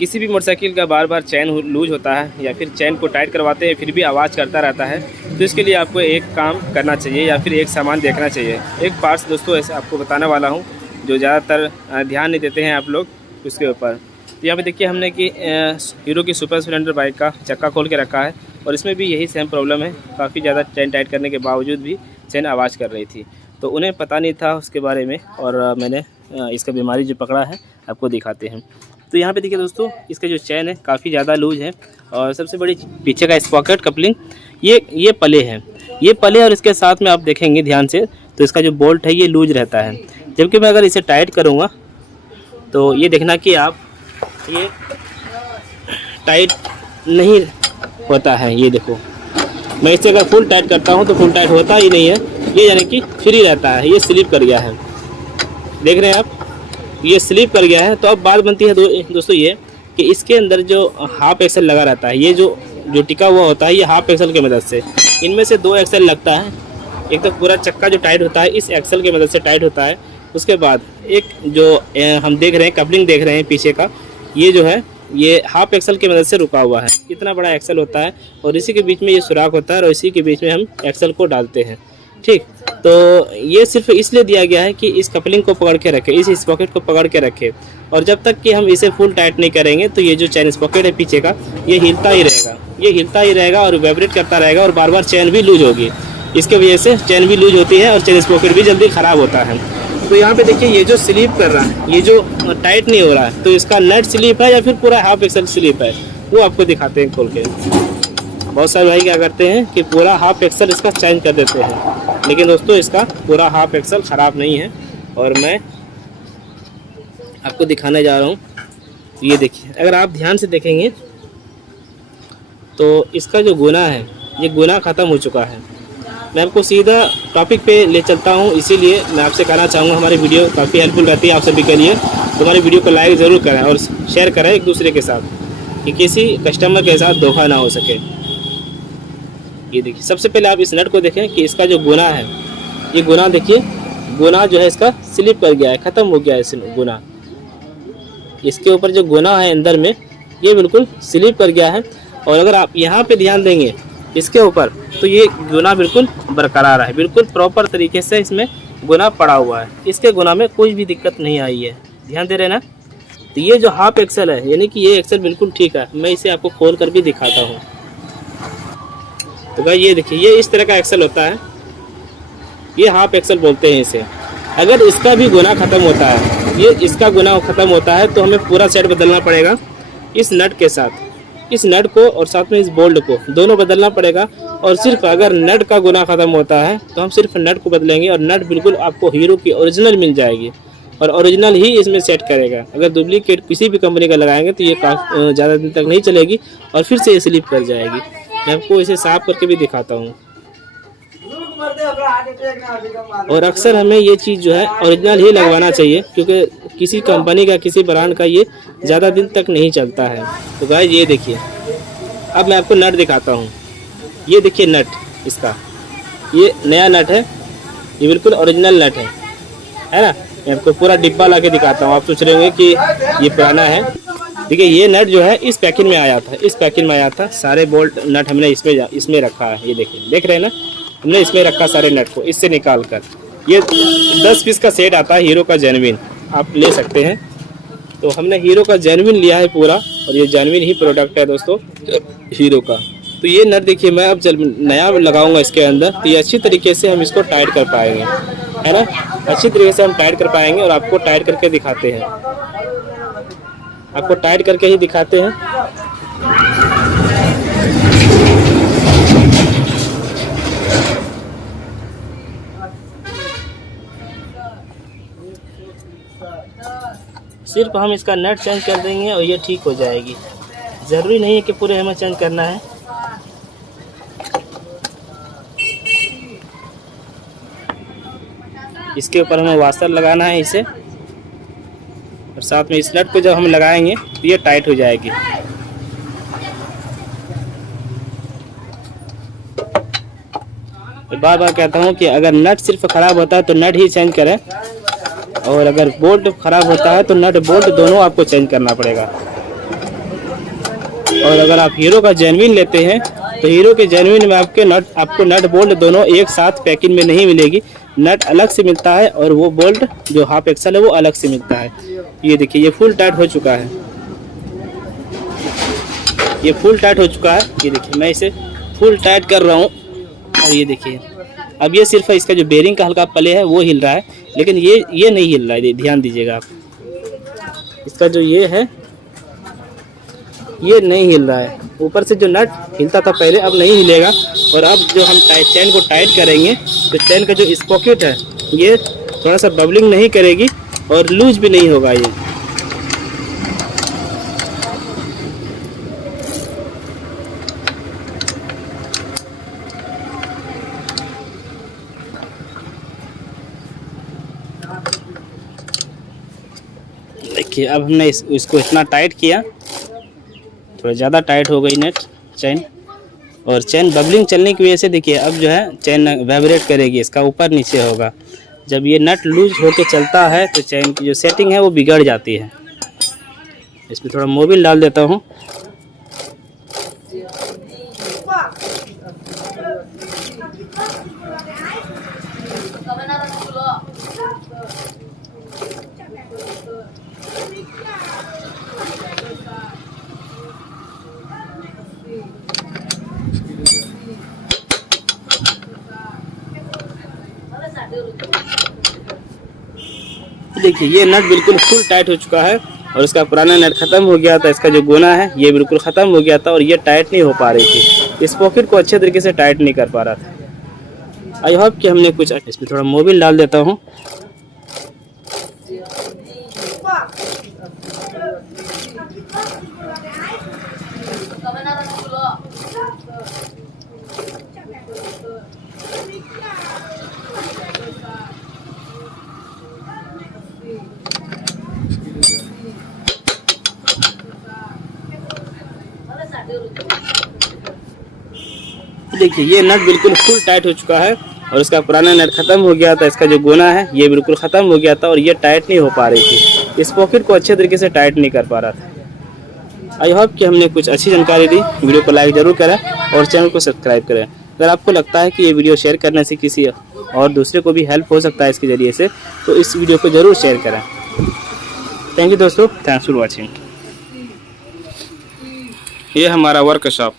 किसी भी मोटरसाइकिल का बार बार चैन लूज होता है या फिर चैन को टाइट करवाते हैं फिर भी आवाज़ करता रहता है, तो इसके लिए आपको एक काम करना चाहिए या फिर एक सामान देखना चाहिए। एक पार्ट्स दोस्तों ऐसे आपको बताने वाला हूँ जो ज़्यादातर ध्यान नहीं देते हैं आप लोग उसके ऊपर। तो यहाँ पे देखिए हमने कि हीरो की सुपर स्प्लेंडर बाइक का चक्का खोल के रखा है और इसमें भी यही सेम प्रॉब्लम है। काफ़ी ज़्यादा चैन टाइट करने के बावजूद भी चैन आवाज़ कर रही थी, तो उन्हें पता नहीं था उसके बारे में और मैंने इसका बीमारी जो पकड़ा है आपको दिखाते हैं। तो यहाँ पे देखिए दोस्तों, इसका जो चैन है काफ़ी ज़्यादा लूज है और सबसे बड़ी पीछे का स्पॉकेट कपलिंग ये पले हैं, ये पले और इसके साथ में आप देखेंगे ध्यान से तो इसका जो बोल्ट है ये लूज रहता है। जबकि मैं अगर इसे टाइट करूँगा तो ये देखना कि आप ये टाइट नहीं होता है। ये देखो मैं इसे अगर फुल टाइट करता हूँ तो फुल टाइट होता ही नहीं है, ये यानी कि फ्री रहता है। ये स्लिप कर गया है, देख रहे हैं आप, ये स्लिप कर गया है। तो अब बात बनती है दोस्तों ये कि इसके अंदर जो हाफ एक्सल लगा रहता है, ये जो टिका हुआ होता है ये हाफ एक्सल की मदद से, इनमें से 2 एक्सल लगता है। एक तो पूरा चक्का जो टाइट होता है इस एक्सल की मदद से टाइट होता है। उसके बाद एक जो हम देख रहे हैं कपलिंग देख रहे हैं पीछे का, ये जो है ये हाफ एक्सल की मदद से रुका हुआ है। इतना बड़ा एक्सल होता है और इसी के बीच में ये सुराख होता है और इसी के बीच में हम एक्सल को डालते हैं। ठीक, तो ये सिर्फ इसलिए दिया गया है कि इस कपलिंग को पकड़ के रखे, इस स्पॉकेट को पकड़ के रखे, और जब तक कि हम इसे फुल टाइट नहीं करेंगे तो ये जो चैन स्पॉकेट है पीछे का ये हिलता ही रहेगा, ये हिलता ही रहेगा और वाइब्रेट करता रहेगा और बार बार चैन भी लूज होगी। इसके वजह से चैन भी लूज होती है और चैन स्पॉकेट भी जल्दी ख़राब होता है। तो यहाँ पे देखिए ये जो स्लिप कर रहा है, ये जो टाइट नहीं हो रहा है, तो इसका नेट स्लिप है या फिर पूरा हाफ एक्सल स्लिप है, वो आपको दिखाते हैं खोल के। बहुत सारे भाई क्या करते हैं कि पूरा हाफ एक्सल इसका चेंज कर देते हैं, लेकिन दोस्तों इसका पूरा हाफ एक्सल ख़राब नहीं है और मैं आपको दिखाने जा रहा हूँ। ये देखिए, अगर आप ध्यान से देखेंगे तो इसका जो गुना है ये गुना ख़त्म हो चुका है। मैं आपको सीधा टॉपिक पे ले चलता हूँ, इसीलिए मैं आपसे कहना चाहूँगा हमारी वीडियो काफ़ी हेल्पफुल रहती है आप सभी के लिए, तो हमारी वीडियो को लाइक ज़रूर करें और शेयर करें एक दूसरे के साथ कि किसी कस्टमर के साथ धोखा ना हो सके। ये देखिए, सबसे पहले आप इस नट को देखें कि इसका जो गुना है, ये गुना देखिए, गुना जो है इसका स्लिप कर गया है, ख़त्म हो गया है इस गुना। इसके ऊपर जो गुना है अंदर में ये बिल्कुल स्लिप कर गया है और अगर आप यहाँ पे ध्यान देंगे इसके ऊपर तो ये गुना बिल्कुल बरकरार है, बिल्कुल प्रॉपर तरीके से इसमें गुना पड़ा हुआ है। इसके गुना में कोई भी दिक्कत नहीं आई है, ध्यान दे रहे हैं ना। तो ये जो हाफ एक्सल है यानी कि ये एक्सल बिल्कुल ठीक है। मैं इसे आपको खोल कर भी दिखाता हूँ। तो भाई ये देखिए, ये इस तरह का एक्सल होता है, ये हाफ एक्सल बोलते हैं इसे। अगर इसका भी गुना ख़त्म होता है, ये इसका गुना ख़त्म होता है तो हमें पूरा सेट बदलना पड़ेगा इस नट के साथ। इस नट को और साथ में इस बोल्ट को दोनों बदलना पड़ेगा। और सिर्फ अगर नट का गुना ख़त्म होता है तो हम सिर्फ नट को बदलेंगे और नट बिल्कुल आपको हीरो की ओरिजिनल मिल जाएगी और ओरिजिनल ही इसमें सेट करेगा। अगर डुप्लीकेट किसी भी कंपनी का लगाएंगे तो ये काफ़ी ज़्यादा दिन तक नहीं चलेगी और फिर से ये स्लिप कर जाएगी। मैं आपको इसे साफ करके भी दिखाता हूँ। और अक्सर हमें ये चीज़ जो है ओरिजिनल ही लगवाना चाहिए, क्योंकि किसी कंपनी का किसी ब्रांड का ये ज़्यादा दिन तक नहीं चलता है। तो गाइस ये देखिए, अब मैं आपको नट दिखाता हूँ। ये देखिए नट इसका, ये नया नट है, ये बिल्कुल ओरिजिनल नट है ना। मैं आपको पूरा डिब्बा ला के दिखाता हूँ। आप सोच रहे होंगे कि ये पुराना है। देखिए ये नट जो है इस पैकिंग में आया था, इस पैकिंग में आया था। सारे बोल्ट नट हमने इसमें रखा है। ये देखिए, देख रहे हैं ना, हमने इसमें रखा सारे नट को इससे निकाल कर। ये 10 पीस का सेट आता है हीरो का जेन्युइन, आप ले सकते हैं। तो हमने हीरो का जेन्युइन लिया है पूरा और ये जेन्युइन ही प्रोडक्ट है दोस्तों हीरो का। तो ये नट देखिए, मैं अब नया लगाऊंगा इसके अंदर तो ये अच्छी तरीके से हम इसको टाइट कर पाएंगे, है ना। अच्छी तरीके से हम टाइट कर पाएंगे और आपको टाइट करके दिखाते हैं, आपको टाइट करके ही दिखाते हैं। सिर्फ हम इसका नट चेंज कर देंगे और ये ठीक हो जाएगी। ज़रूरी नहीं है कि पूरे हमें चेंज करना है। इसके ऊपर हमें वाशर लगाना है इसे, और साथ में इस नट को जब हम लगाएंगे तो ये टाइट हो जाएगी। बार बार कहता हूँ कि अगर नट सिर्फ ख़राब होता है तो नट ही चेंज करें, और अगर बोल्ट ख़राब होता है तो नट बोल्ट दोनों आपको चेंज करना पड़ेगा। और अगर आप हीरो का जेन्युइन लेते हैं तो हीरो के जेन्युइन में आपको नट बोल्ट दोनों एक साथ पैकिंग में नहीं मिलेगी। नट अलग से मिलता है और वो बोल्ट जो हाफ एक्सल है वो अलग से मिलता है। ये देखिए ये फुल टाइट हो चुका है, ये फुल टाइट हो चुका है। ये देखिए मैं इसे फुल टाइट कर रहा हूँ और ये देखिए अब ये सिर्फ इसका जो बेरिंग का हल्का प्ले है वो हिल रहा है, लेकिन ये नहीं हिल रहा है। ध्यान दीजिएगा आप, इसका जो ये है ये नहीं हिल रहा है। ऊपर से जो नट हिलता था पहले अब नहीं हिलेगा। और अब जो हम चैन को टाइट करेंगे तो चैन का जो स्पॉकेट है ये थोड़ा सा बबलिंग नहीं करेगी और लूज भी नहीं होगा। ये देखिए अब हमने इसको इतना टाइट किया, थोड़ा ज़्यादा टाइट हो गई नेट चैन, और चैन बबलिंग चलने की वजह से देखिए अब जो है चैन वाइब्रेट करेगी, इसका ऊपर नीचे होगा। जब ये नट लूज होके चलता है तो चैन की जो सेटिंग है वो बिगड़ जाती है। इसमें थोड़ा मोबिल डाल देता हूँ। देखिए ये नट बिल्कुल फुल टाइट हो चुका है और इसका पुराना नट खत्म हो गया था। इसका जो गोना है ये बिल्कुल ख़त्म हो गया था और ये टाइट नहीं हो पा रही थी। इस पॉकेट को अच्छे तरीके से टाइट नहीं कर पा रहा था। आई होप कि हमने कुछ, इसमें थोड़ा मोबिल डाल देता हूँ। देखिए ये नट बिल्कुल फुल टाइट हो चुका है और इसका पुराना नट खत्म हो गया था। इसका जो गोना है ये बिल्कुल ख़त्म हो गया था और ये टाइट नहीं हो पा रही थी। इस पॉकेट को अच्छे तरीके से टाइट नहीं कर पा रहा था। आई होप कि हमने कुछ अच्छी जानकारी दी। वीडियो को लाइक ज़रूर करें और चैनल को सब्सक्राइब करें। अगर आपको लगता है कि ये वीडियो शेयर करने से किसी और दूसरे को भी हेल्प हो सकता है इसके ज़रिए से, तो इस वीडियो को ज़रूर शेयर करें। थैंक यू दोस्तों, थैंक्स फॉर वॉचिंग। ये हमारा वर्कशॉप।